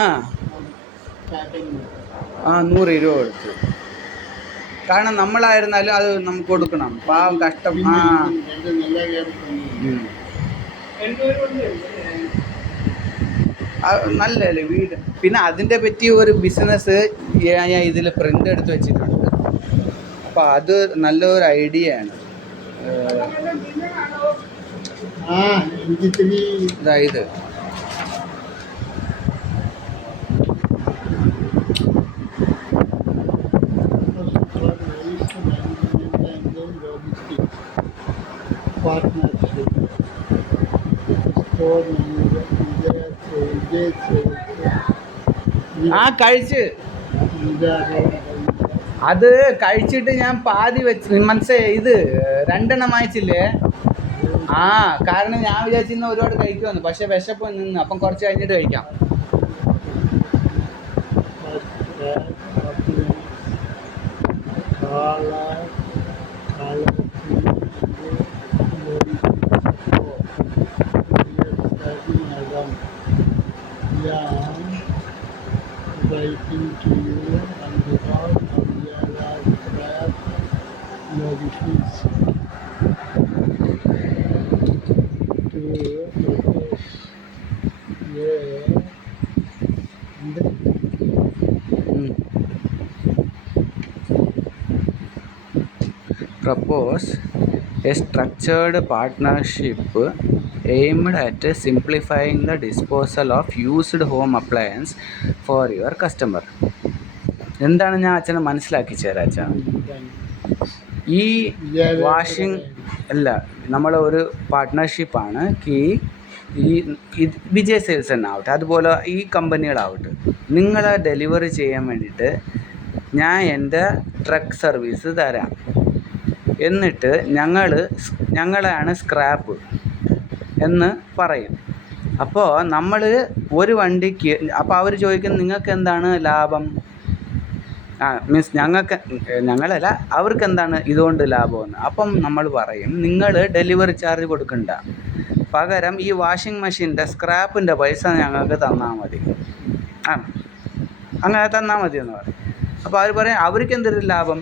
ആ ആ 100 രൂപ കൊടുത്ത്. കാരണം നമ്മളായിരുന്നാലും അത് നമുക്ക് കൊടുക്കണം. പാവം കഷ്ടം. ആ നല്ലല്ലേ വീട്. പിന്നെ അതിൻ്റെ പറ്റി ഒരു ബിസിനസ് ഞാൻ ഇതിൽ പ്രിൻ്റ് എടുത്ത് വെച്ചിട്ടുണ്ട്. അപ്പോൾ അത് നല്ലൊരു ഐഡിയ ആണ്. ഇതായത് ആ കഴിച്ച് അത് കഴിച്ചിട്ട് ഞാൻ പാതി വെച്ച് മനസ്സിലായി. ഇത് 2 എണ്ണം വാങ്ങിച്ചില്ലേ? ആ കാരണം ഞാൻ വിചാരിച്ചിരുന്ന ഒരുപാട് കഴിക്കുമെന്ന്. പക്ഷെ വിശപ്പ് നിന്ന്. അപ്പം കുറച്ച് കഴിഞ്ഞിട്ട് കഴിക്കാം. Writing to you on behalf of Yala's Brad Logicians to propose propose a structured partnership aimed at simplifying the disposal of used home appliance for your customer. എന്താണ് ഞാൻ അച്ഛനെ മനസ്സിലാക്കി തരാം അച്ഛാ. ഈ വാഷിംഗ് അല്ല, നമ്മളെ ഒരു പാർട്ട്ണർഷിപ്പാണ്. ഈ വിജയ് സെയിൽസ് തന്നെ ആവട്ടെ, അതുപോലെ ഈ കമ്പനികളാവട്ടെ, നിങ്ങളെ ഡെലിവറി ചെയ്യാൻ വേണ്ടിയിട്ട് ഞാൻ എൻ്റെ ട്രക്ക് സർവീസ് തരാം. എന്നിട്ട് ഞങ്ങളാണ് സ്ക്രാപ്പ് എന്ന് പറയും. അപ്പോൾ നമ്മൾ ഒരു വണ്ടിക്ക്, അപ്പോൾ അവർ ചോദിക്കും നിങ്ങൾക്ക് എന്താണ് ലാഭം? മീൻസ് ഞങ്ങളല്ല, അവർക്ക് എന്താണ് ഇതുകൊണ്ട് ലാഭമെന്ന്. അപ്പം നമ്മൾ പറയും നിങ്ങൾ ഡെലിവറി ചാർജ് കൊടുക്കണ്ട, പകരം ഈ വാഷിംഗ് മെഷീൻ്റെ സ്ക്രാപ്പിൻ്റെ പൈസ ഞങ്ങൾക്ക് തന്നാൽ മതി. അങ്ങനെ തന്നാൽ മതി എന്ന് പറയും. അപ്പോൾ അവർ പറയും അവർക്ക് എന്തൊരു ലാഭം?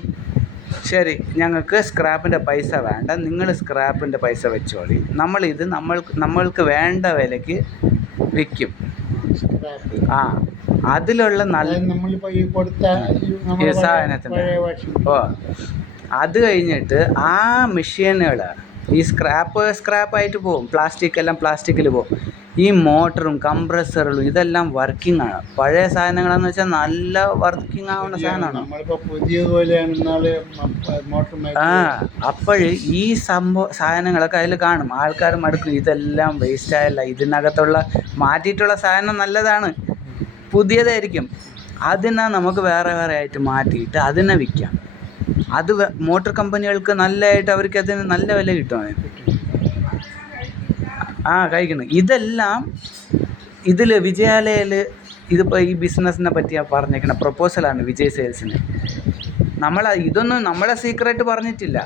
ശരി, ഞങ്ങൾക്ക് സ്ക്രാപ്പിൻ്റെ പൈസ വേണ്ട, നിങ്ങൾ സ്ക്രാപ്പിൻ്റെ പൈസ വെച്ചോളി, നമ്മൾക്ക് വേണ്ട വിലയ്ക്ക് വിൽക്കും. അതിലുള്ള നല്ല സാധനത്തിൻ്റെ അത് കഴിഞ്ഞിട്ട് ആ മെഷീനുകൾ ഈ സ്ക്രാപ്പായിട്ട് പോകും. പ്ലാസ്റ്റിക്കിൽ പോകും. ഈ മോട്ടറും കംപ്രസറും ഇതെല്ലാം വർക്കിംഗ് ആണ്. പഴയ സാധനങ്ങളെന്ന് വെച്ചാൽ നല്ല വർക്കിംഗ് ആവുന്ന സാധനമാണ്. അപ്പോൾ ഈ സാധനങ്ങളൊക്കെ അതിൽ കാണും. ആൾക്കാർ മടുക്കും, ഇതെല്ലാം വേസ്റ്റായല്ല, ഇതിനകത്തുള്ള മാറ്റിയിട്ടുള്ള സാധനം നല്ലതാണ്, പുതിയതായിരിക്കും, അതിനെ നമുക്ക് വേറെ ആയിട്ട് മാറ്റിയിട്ട് അതിനെ വിൽക്കാം. അത് മോട്ടോർ കമ്പനികൾക്ക് നല്ലതായിട്ട് അവർക്ക് അതിന് നല്ല വില കിട്ടും. കഴിക്കുന്നു. ഇതെല്ലാം ഇതിൽ വിജയാലയയിൽ ഇതിപ്പോൾ ഈ ബിസിനസ്സിനെ പറ്റിയാണ് പറഞ്ഞേക്കുന്ന പ്രപ്പോസലാണ് വിജയ് സെയിൽസിന്. ഇതൊന്നും നമ്മളെ സീക്രട്ട് പറഞ്ഞിട്ടില്ല,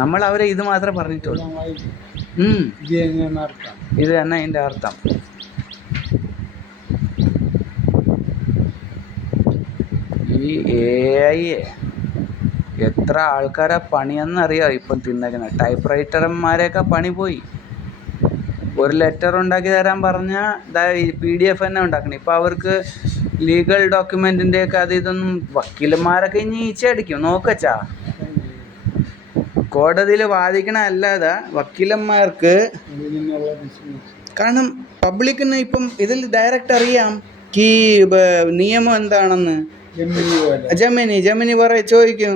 നമ്മൾ അവരെ ഇത് മാത്രമേ പറഞ്ഞിട്ടുള്ളൂ. ഇത് തന്നെ അതിൻ്റെ അർത്ഥം. ഈ AI എത്ര ആൾക്കാരെ പണിയെന്നറിയാം ഇപ്പം തിന്നേക്കുന്നത്. ടൈപ്പ് പണി പോയി. ഒരു ലെറ്റർ ഉണ്ടാക്കി തരാൻ പറഞ്ഞാൽ PDF തന്നെ ഉണ്ടാക്കണം. ഇപ്പോൾ അവർക്ക് ലീഗൽ ഡോക്യുമെൻറ്റിൻ്റെയൊക്കെ ഇതൊന്നും വക്കീലന്മാരൊക്കെ ഇനി ഈച്ചയടിക്കും. നോക്കച്ചാ, കോടതിയിൽ വാദിക്കണമല്ലാതെ വക്കീലന്മാർക്ക്, കാരണം പബ്ലിക്കിന് ഇപ്പം ഇതിൽ ഡയറക്റ്റ് അറിയാം ഈ നിയമം എന്താണെന്ന്. ജെമിനി ചോദിക്കും,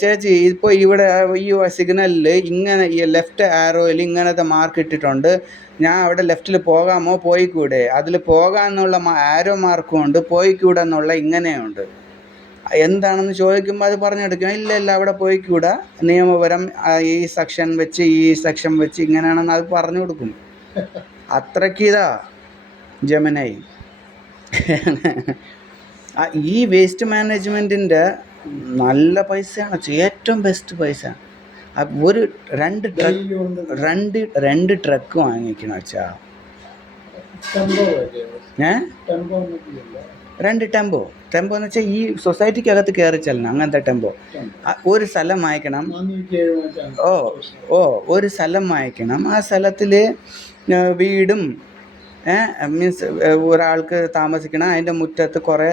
ചേച്ചി ഇപ്പോൾ ഇവിടെ ഈ സിഗ്നലിൽ ഇങ്ങനെ ഈ ലെഫ്റ്റ് ആരോയിൽ ഇങ്ങനത്തെ മാർക്ക് ഇട്ടിട്ടുണ്ട്, ഞാൻ അവിടെ ലെഫ്റ്റിൽ പോകാമോ, പോയിക്കൂടെ? അതിൽ പോകാമെന്നുള്ള ആരോ മാർക്കും ഉണ്ട്, പോയിക്കൂടെ എന്നുള്ള ഇങ്ങനെയുണ്ട്. എന്താണെന്ന് ചോദിക്കുമ്പോൾ അത് പറഞ്ഞെടുക്കും. ഇല്ല അവിടെ പോയിക്കൂടാ, നിയമപരം ഈ സെക്ഷൻ വെച്ച് ഇങ്ങനെയാണെന്ന് അത് പറഞ്ഞു കൊടുക്കും. അത്രയ്ക്ക് ജെമിനി. ഈ വേസ്റ്റ് മാനേജ്മെൻറ്റിൻ്റെ നല്ല പൈസയാണ്, ഏറ്റവും ബെസ്റ്റ് പൈസ. ഒരു രണ്ട് ട്രക്ക് വാങ്ങിക്കണം വെച്ചാൽ ടെമ്പോ വരെയോ? ഏ ടെമ്പോ എന്നൊക്കെയല്ലോ. 2 ടെമ്പോ. ടെമ്പോ എന്ന് വെച്ചാൽ ഈ സൊസൈറ്റിക്കകത്ത് കയറി ചെല്ലണം, അങ്ങനത്തെ ടെമ്പോ. ടെമ്പോ ഒരു സ്ഥലം വാങ്ങിക്കണം. 475 ഓ ദിവസം. ഓ ഒരു സ്ഥലം വാങ്ങിക്കണം. ആ സ്ഥലത്തിൽ വീടും മീൻസ് ഒരാൾക്ക് താമസിക്കണം. അതിൻ്റെ മുറ്റത്ത് കുറേ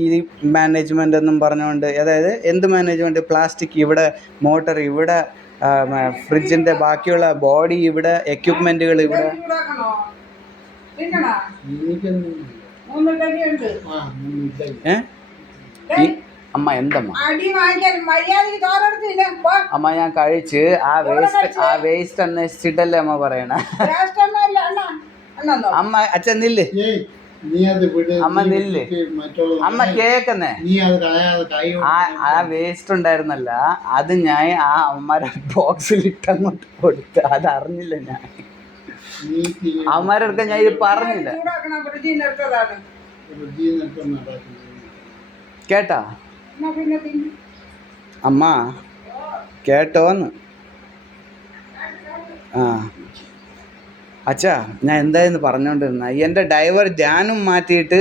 ഈ മാനേജ്മെൻ്റ് എന്നും പറഞ്ഞുകൊണ്ട്, അതായത് എന്ത് മാനേജ്മെൻറ്റ്, പ്ലാസ്റ്റിക് ഇവിടെ, മോട്ടർ ഇവിടെ, ഫ്രിഡ്ജിൻ്റെ ബാക്കിയുള്ള ബോഡി ഇവിടെ, എക്യുപ്മെൻറ്റുകൾ ഇവിടെ. എനിക്കൊന്നുമില്ല. ആ, 3 ഇഡ്ഡലി. ഈ അമ്മ എന്തമ്മ അമ്മ ഞാൻ കഴിച്ച് ആ വേസ്റ്റ് അന്വേഷിച്ചിട്ടല്ലേ അമ്മ പറയണ. അമ്മ അച്ഛൻ നില്ല്, ഏയ്, നീ അത് വിട്. അമ്മ നില്ല്, അമ്മ കേക്കുന്നേ. നീ അത് കളയാതെ കൈ ആ വേസ്റ്റ് ഉണ്ടായിരുന്നല്ല, അത് ഞാൻ ആ അമ്മമാരെ ബോക്സിൽ ഇട്ടങ്ങോട്ട് കൊടുത്ത്. അത് അറിഞ്ഞില്ല ഞാൻ. അമ്മമാരുടെ അടുത്ത് ഞാൻ ഇത് പറഞ്ഞില്ല. കേട്ടാ അമ്മ, കേട്ടോന്ന്? ആ അച്ഛാ, ഞാൻ എന്തായെന്ന് പറഞ്ഞുകൊണ്ടിരുന്ന, എൻ്റെ ഡ്രൈവർ ജാനും മാറ്റിയിട്ട്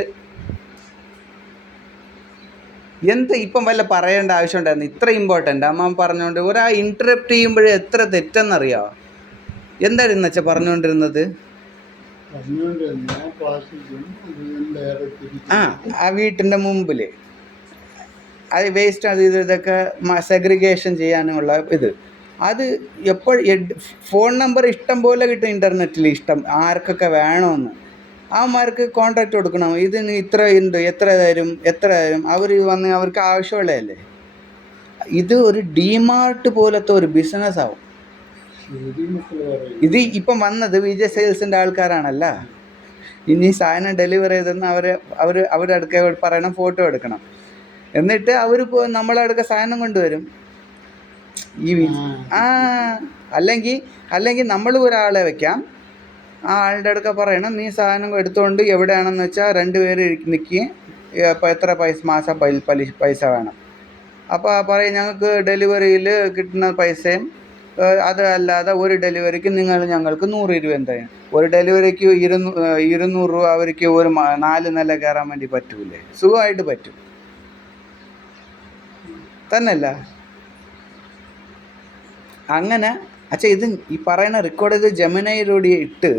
എന്ത് ഇപ്പം വല്ല പറയേണ്ട ആവശ്യം ഉണ്ടായിരുന്നു? ഇത്ര ഇമ്പോർട്ടൻ്റ് അമ്മ പറഞ്ഞുകൊണ്ട് ഒരാ ഇൻറ്ററപ്റ്റ് ചെയ്യുമ്പോഴേ എത്ര തെറ്റെന്നറിയാമോ? എന്തായിരുന്നു അച്ഛാ പറഞ്ഞുകൊണ്ടിരുന്നത്? ആ വീട്ടിൻ്റെ മുമ്പിൽ അത് വേസ്റ്റ് അത് ഇതൊക്കെ സെഗ്രിഗേഷൻ ചെയ്യാനുള്ള ഇത്, അത് ഫോൺ നമ്പർ ഇഷ്ടം പോലെ കിട്ടും ഇൻ്റർനെറ്റിൽ, ഇഷ്ടം ആർക്കൊക്കെ വേണമെന്ന്. അവന്മാർക്ക് കോൺടാക്റ്റ് കൊടുക്കണം. ഇതിന് ഇത്ര ഉണ്ട്, എത്ര തരും, അവർ വന്ന് അവർക്ക് ആവശ്യമുള്ളതല്ലേ. ഇത് ഒരു ഡിമാർട്ട് പോലത്തെ ഒരു ബിസിനസ്സാവും. ഇത് ഇപ്പം വന്നത് വിജയ് സെയിൽസിൻ്റെ ആൾക്കാരാണല്ല. ഇനി സാധനം ഡെലിവറി ചെയ്തെന്ന് അവരുടെ അടുക്ക പറയണം, ഫോട്ടോ എടുക്കണം. എന്നിട്ട് അവർ നമ്മളെ അടുക്ക സാധനം കൊണ്ടുവരും. അല്ലെങ്കിൽ നമ്മൾ ഒരാളെ വെക്കാം, ആ ആളുടെ അടുക്ക പറയണം, നീ സാധനം എടുത്തുകൊണ്ട് എവിടെയാണെന്ന് വെച്ചാൽ 2 പേര് നിൽക്കുകയും, ഇപ്പോൾ എത്ര മാസം പൈസ വേണം. അപ്പോൾ പറയും, ഞങ്ങൾക്ക് ഡെലിവറിയിൽ കിട്ടുന്ന പൈസയും അതല്ലാതെ ഒരു ഡെലിവറിക്ക് ഞങ്ങൾക്ക് 100 രൂപ എന്തായാലും. ഒരു ഡെലിവറിക്ക് 200 രൂപ അവർക്ക് ഒരു 4 നില കയറാൻ വേണ്ടി പറ്റൂലേ? സുഖമായിട്ട് പറ്റും തന്നെയല്ല. അങ്ങനെ അച്ഛാ, ഇത് ഈ പറയുന്ന റെക്കോർഡ് ചെയ്ത് ജെമിനൈയിലൂടെ ഇട്ട്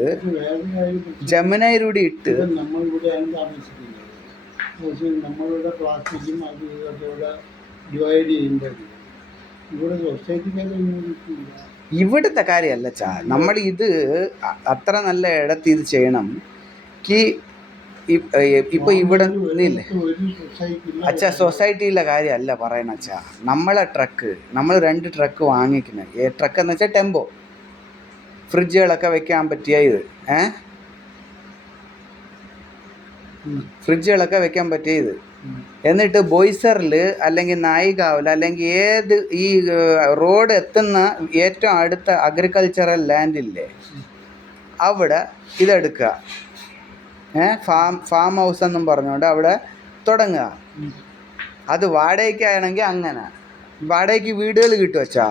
നമ്മളിവിടെയാണ് താമസിക്കുന്നത്. നമ്മളിവിടെ പ്ലാസ്റ്റിക്കും അത് ഇതൊക്കെ ഡിവൈഡ് ചെയ്യുമ്പോൾ ഇവിടെ സൊസൈറ്റിക്കാരില്ല. ഇവിടുത്തെ കാര്യമല്ല അച്ഛാ, നമ്മൾ ഇത് അത്ര നല്ല ഇടത്ത് ഇത് ചെയ്യണം. ഇപ്പോൾ ഇവിടെ നിന്നില്ലേ അച്ഛാ, സൊസൈറ്റിയിലെ കാര്യമല്ല പറയണ അച്ഛാ. നമ്മൾ 2 ട്രക്ക് വാങ്ങിക്കുന്നത്. ട്രക്ക് എന്ന് വെച്ചാൽ ടെമ്പോ, ഫ്രിഡ്ജുകളൊക്കെ വെക്കാൻ പറ്റിയ ഇത്, ഫ്രിഡ്ജുകളൊക്കെ വെക്കാൻ പറ്റിയ ഇത്. എന്നിട്ട് ബോയ്സറിൽ അല്ലെങ്കിൽ നായികാവിൽ അല്ലെങ്കിൽ ഏത് ഈ റോഡ് എത്തുന്ന ഏറ്റവും അടുത്ത അഗ്രികൾച്ചറൽ ലാൻഡില്ലേ, അവിടെ ഇതെടുക്കുക. ഫാം ഹൗസ് എന്നും പറഞ്ഞുകൊണ്ട് അവിടെ തുടങ്ങുക. അത് വാടകയ്ക്കാണെങ്കിൽ അങ്ങനെ വാടകയ്ക്ക് വീടുകൾ കിട്ടും അച്ഛാ.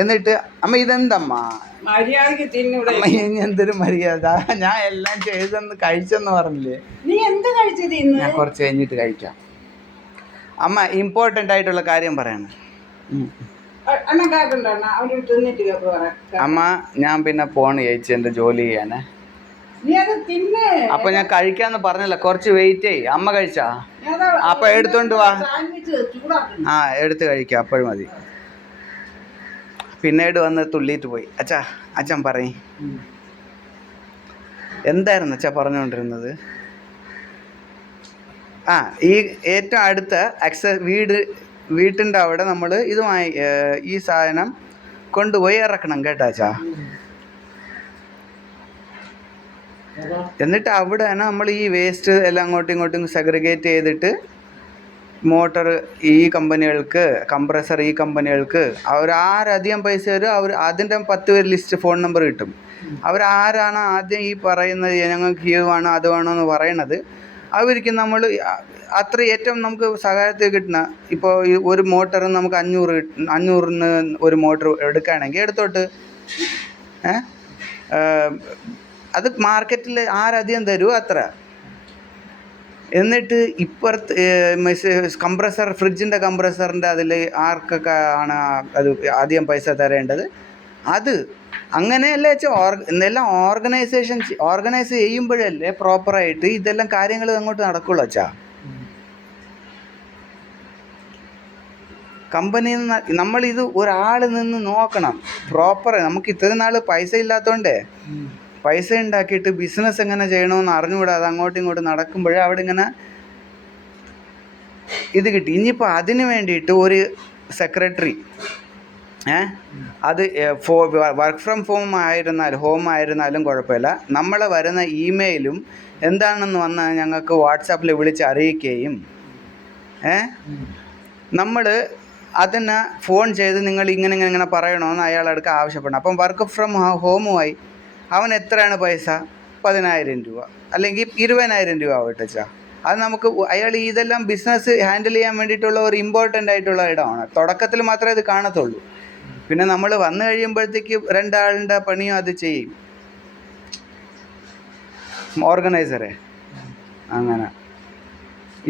എന്നിട്ട് അമ്മ ഇതെന്തമ്മ അമ്മ, എന്തൊരു മര്യാദ? ഞാൻ എല്ലാം ചെയ്തെന്ന് കഴിച്ചെന്ന് പറഞ്ഞില്ലേ? ഞാൻ കുറച്ച് കഴിഞ്ഞിട്ട് കഴിക്കാം. അമ്മ ഇമ്പോർട്ടൻ്റ് ആയിട്ടുള്ള കാര്യം പറയണം അമ്മ. ഞാൻ പിന്നെ പോണ് ചേച്ചി, എൻ്റെ ജോലി ചെയ്യാനേ. അപ്പൊ ഞാൻ കഴിക്കാന്ന് പറഞ്ഞല്ല, കുറച്ച് വെയിറ്റ് ചെയ്യ്. അമ്മ കഴിച്ചാ? അപ്പൊ എടുത്തോണ്ട് വാ. ആ, എടുത്ത് കഴിക്കാം, അപ്പോഴും മതി. പിന്നീട് വന്ന് തുള്ളിയിട്ട് പോയി. അച്ഛൻ പറയും, എന്തായിരുന്നു അച്ഛാ പറഞ്ഞുകൊണ്ടിരുന്നത്? ഈ ഏറ്റവും അടുത്ത വീട്ടിൻ്റെ അവിടെ നമ്മൾ ഇതുമായി ഈ സാധനം കൊണ്ടുപോയി ഇറക്കണം കേട്ടോ അച്ഛാ. എന്നിട്ട് അവിടെയാണ് നമ്മൾ ഈ വേസ്റ്റ് എല്ലാം അങ്ങോട്ടും ഇങ്ങോട്ടും സെഗ്രിഗേറ്റ് ചെയ്തിട്ട് മോട്ടർ ഈ കമ്പനികൾക്ക്, കംപ്രസർ ഈ കമ്പനികൾക്ക്, ആരധികം പൈസ തരും അതിൻ്റെ 10 പേര് ലിസ്റ്റ് ഫോൺ നമ്പർ കിട്ടും. അവരാരാണ് ആദ്യം ഈ പറയുന്നത് ഞങ്ങൾക്ക് ഇത് വേണം അത് വേണമെന്ന് പറയണത്, അവർക്ക് നമ്മൾ അത്ര ഏറ്റവും നമുക്ക് സഹായത്തിൽ കിട്ടുന്ന, ഇപ്പോൾ ഒരു മോട്ടർ നമുക്ക് 500 ഒരു മോട്ടർ എടുക്കുകയാണെങ്കിൽ എടുത്തോട്ട് അത് മാർക്കറ്റിൽ ആരധികം തരുമോ അത്ര. എന്നിട്ട് ഇപ്പുറത്ത് കംപ്രസർ, ഫ്രിഡ്ജിൻ്റെ കംപ്രസറിൻ്റെ അതിൽ ആർക്കൊക്കെ ആണ് അത് അധികം പൈസ തരേണ്ടത്, അത് അങ്ങനെയല്ലേ വെച്ചാൽ ഇതെല്ലാം ഓർഗനൈസ് ചെയ്യുമ്പോഴല്ലേ പ്രോപ്പറായിട്ട് ഇതെല്ലാം കാര്യങ്ങൾ അങ്ങോട്ട് നടക്കുള്ളൂ അച്ഛാ. കമ്പനിയിൽ നിന്ന് നമ്മളിത് ഒരാൾ നിന്ന് നോക്കണം പ്രോപ്പർ. നമുക്ക് ഇത്രയും നാൾ പൈസ ഇല്ലാത്തതുകൊണ്ടേ പൈസ ഉണ്ടാക്കിയിട്ട് ബിസിനസ് എങ്ങനെ ചെയ്യണമെന്ന് അറിഞ്ഞുകൂടാ. അത് അങ്ങോട്ടും ഇങ്ങോട്ടും നടക്കുമ്പോഴേ അവിടെ ഇങ്ങനെ ഇത് കിട്ടി. ഇനിയിപ്പോൾ അതിന് വേണ്ടിയിട്ട് ഒരു സെക്രട്ടറി അത് വർക്ക് ഫ്രം ഹോം ആയിരുന്നാലും കുഴപ്പമില്ല, നമ്മളെ വരുന്ന ഇമെയിലും എന്താണെന്ന് വന്നാൽ ഞങ്ങൾക്ക് വാട്സാപ്പിൽ വിളിച്ച് അറിയിക്കുകയും നമ്മൾ അതിന് ഫോൺ ചെയ്ത് നിങ്ങൾ ഇങ്ങനെ പറയണമെന്ന് അയാളടുക്ക് ആവശ്യപ്പെടണം. അപ്പം വർക്ക് ഫ്രം ഹോമുമായി അവൻ എത്രയാണ് പൈസ, 10,000 രൂപ അല്ലെങ്കിൽ 20,000 രൂപ ആവട്ടെ വെച്ചാൽ അത് നമുക്ക് അയാൾ ഇതെല്ലാം ബിസിനസ് ഹാൻഡിൽ ചെയ്യാൻ വേണ്ടിയിട്ടുള്ള ഒരു ഇമ്പോർട്ടൻ്റ് ആയിട്ടുള്ള ഇടമാണ്. തുടക്കത്തിൽ മാത്രമേ ഇത് കാണത്തുള്ളൂ. പിന്നെ നമ്മൾ വന്നു കഴിയുമ്പോഴത്തേക്ക് 2 ആളുടെ പണിയും അത് ചെയ്യും, ഓർഗനൈസറെ. അങ്ങനെ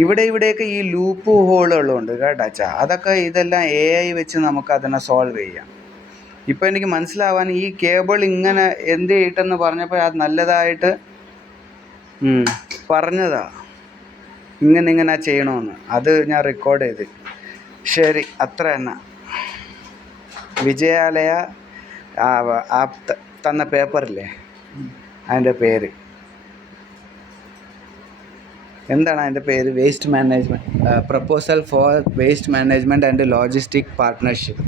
ഇവിടെയൊക്കെ ഈ ലൂപ്പ് ഹോളുകളുണ്ട് കേട്ടാച്ചാ. അതൊക്കെ ഇതെല്ലാം AI വെച്ച് നമുക്ക് അതിനെ സോൾവ് ചെയ്യാം. ഇപ്പം എനിക്ക് മനസ്സിലാവാൻ ഈ കേബിൾ ഇങ്ങനെ എന്ത് ചെയ്തിട്ടെന്ന് പറഞ്ഞപ്പോൾ അത് നല്ലതായിട്ട് പറഞ്ഞതാ, ഇങ്ങനെ ചെയ്യണമെന്ന്. അത് ഞാൻ റെക്കോർഡ് ചെയ്ത്. ശരി, അത്ര തന്നെ. വിജയാലയ ആ തന്ന പേപ്പറില്ലേ അതിൻ്റെ പേര് എന്താണ്? അതിൻ്റെ പേര് waste management, proposal four waste management and logistic partnership.